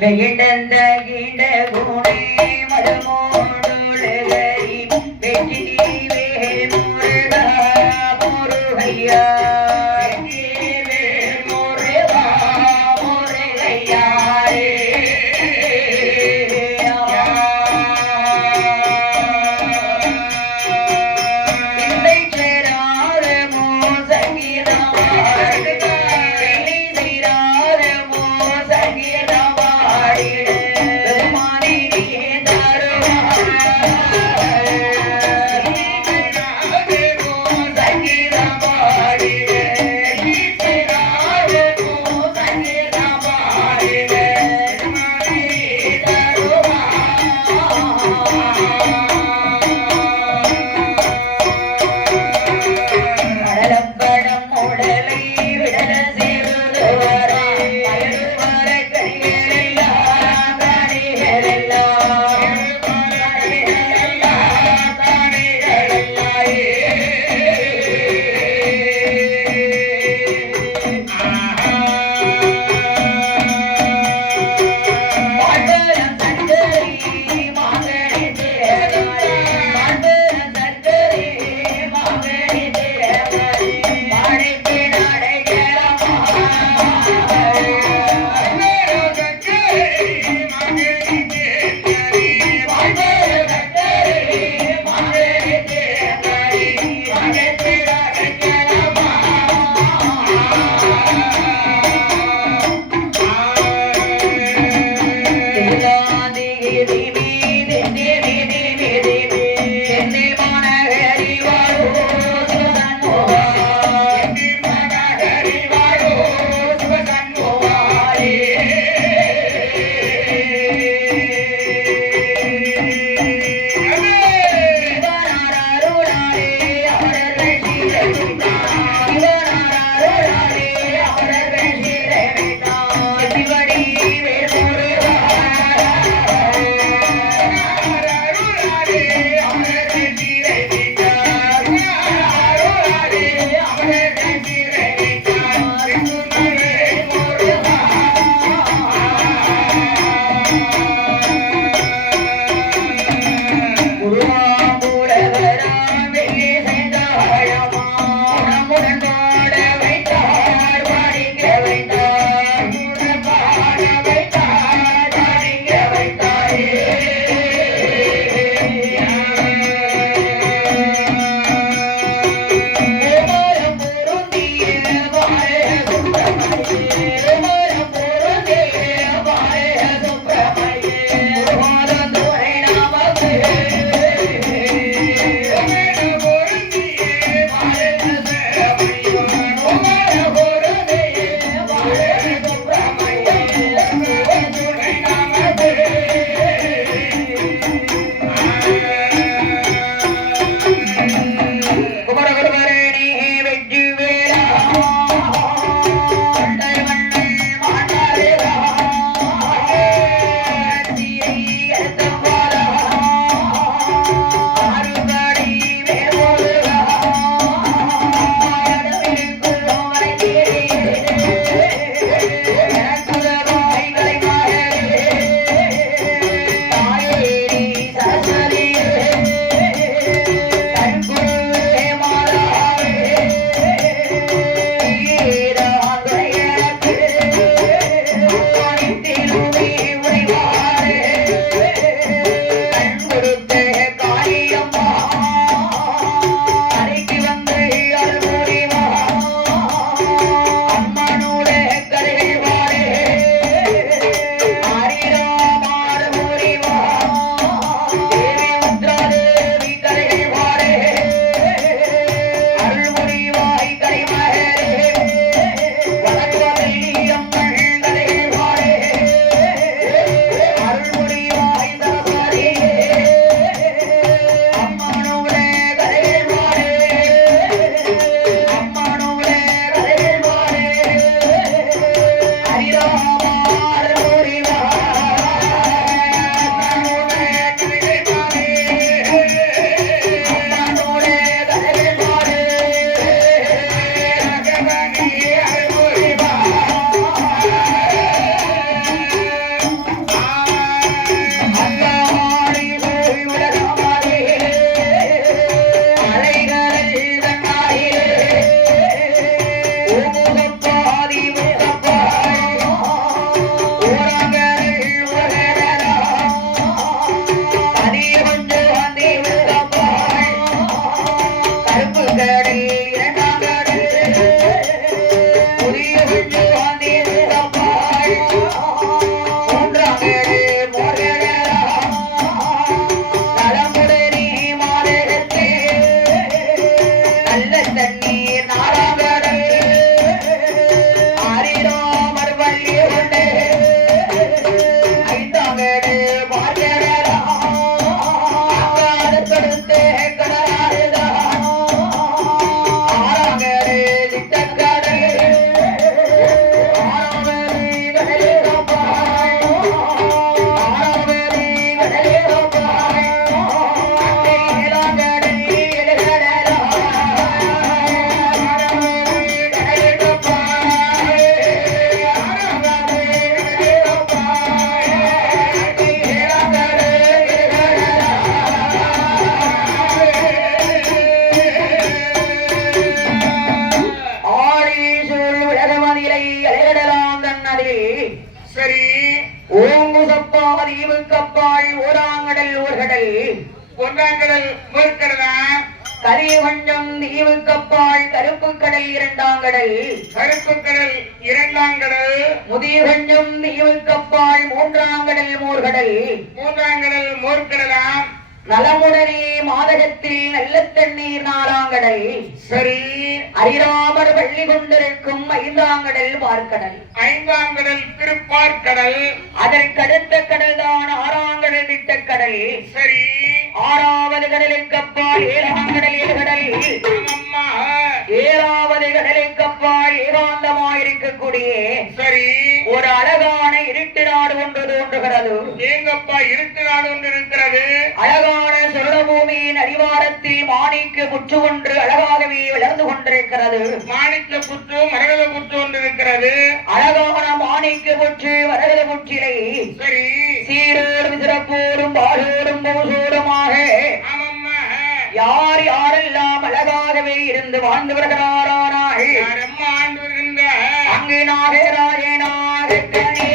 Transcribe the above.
வெகிடந்த கிட குணே மதமோடுலகரி வெற்றி வேல் முருகா முருகையா முருகா முருகையா இல்லை சேராத மோசகிரமா கடல் இரண்டாம் கடல் புதிய வெள்ளி வாந்தியப்பாய் மூன்றாம் கடல் மோர்கடலா நலமுடனே மாதகத்தே நல்ல தண்ணீர் நாலாம் கடல் ஆரிராமர் பள்ளி கொண்டு ஐந்தாம் கடல் மார்கடலா கொடுத்தே கடலாறுதா ஆறாம் கடல் திட்டக்கடல் ஆறாம் கடலே காப்பாய் ஆறாம் கடலே காப்பாய் ஏழாம் கடல் எழுகடலா ஆறாம் கடலே காப்பாய் ஆறாம் கடலே காப்பாய் ஏழாம் கடல் எழுகடலா ஆழீசூழ் உலகமதிலை அலையடலாம் தன்னதில் சரி ஓங்குசப்பா தீவுக்கப்பால் ஓராங்கடல் ஊர்கடல் ஒன்றாங்கடல் மூர்க்கடலா கரிவஞ்சம் தீவுக்கப்பால் கருப்பு கடல் இரண்டாம் கடல் கருப்பு கடல் இரண்டாம் கடல் முதியகஞ்சம் தீவுக்கப்பால் மூன்றாம் கடல் மூர்கடல் மூன்றாம் கடல் மூர்க்கடலாம் நலமுடனே மாதகத்தில் நல்ல தண்ணீர் நாலாம் கடல் சரி அரிராமர் பள்ளி கொண்டிருக்கும் ஐந்தாம் கடல் பார்க்கடல் ஐந்தாம் கடல் திருப்பார்கடல் அதற்கடுத்த கடல் தான் ஆறாம் கடல் திட்டக்கடல் சரி ஆறாவது கடலுக்கப்பால் ஏழாம் கடல் ஏழுகடல் அம்மா ஏழாவது கடலுக்கப்பால் ஏகாந்தமாயிருக்கக்கூடிய சரி ஒரு அழகான இருட்டு நாடு ஒன்று தோன்றுகிறது ஏங்கப்பா இருட்டு நாடு ஒன்று இருக்கிறது அழகான சுருளபூமியின் அடிவாரத்தில் மாணிக்க புற்று ஒன்று அழகாகவே வளர்ந்து கொண்டிருக்கிறது மாணிக்க புற்று மரகத புற்று ஒன்று இருக்கிறது அழகான மாணிக்க புற்று வரகத புற்றிலை சரி சீரோடும் சிறப்போடும் பாலோடும் பௌசோடுமாக ஆமம்மா யார் யாரெல்லாம் அழகாகவே இருந்து வாழ்ந்து வருகிறாரானால் யாரம்மா ஆண்டு வருகின்ற அங்கு நாகராஜனாக கணே